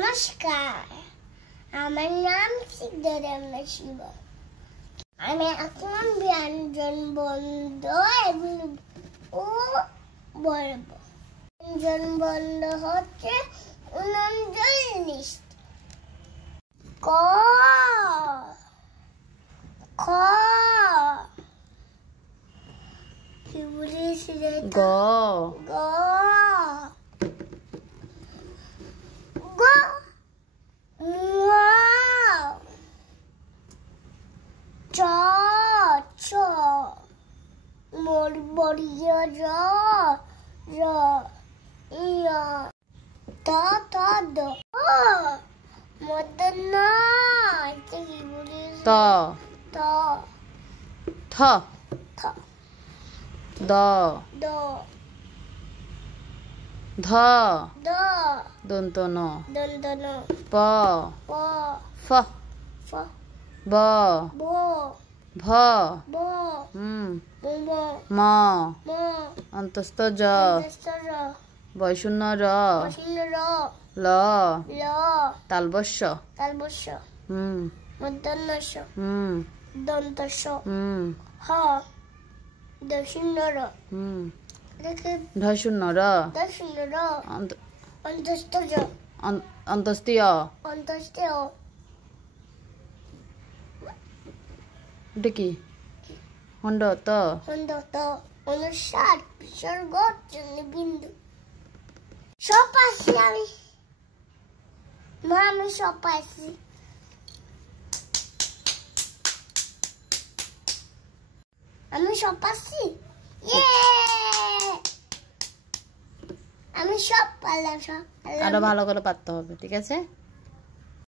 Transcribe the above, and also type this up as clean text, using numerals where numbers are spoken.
নমস্কার, আমার নাম সিদ্ধরাম্য শিব। আমি এখন ব্যঞ্জন বন্ধ এগুলো বলবো। ব্যঞ্জন বন্ধ হচ্ছে 39। ক খ কি বলিস রে? গ গ গ চ ছ মোর বড়িয়া র র ইয়া ত ত দ মদন কি বলিস? ত ত থ থ দ দ ধ দ দন্ত ন দন্তন প প ফ ফ ব ব ভ ব ম ম ম অন্তস্থ জ দস্তর বৈষণ্য র বসিন্দ্র ল ল তালবস্য তালবস্য মধ্যাহ্নস্য দন্তস্য হ দশিন্দ্র দেখে ঢশূন্য র দশিন্দ্র অন্তস্থ অন্তস্তীয় অন্তস্থ এটা কি হন্ড ত অন্তত অনুসার বিসর্গ বিন্দু সব পাচ্ছি আমি। মা আমি সব পাচ্ছি। আমি সব পাচ্ছি। আমি সব পারলাম, সব আরো ভালো করে পারতে হবে, ঠিক আছে?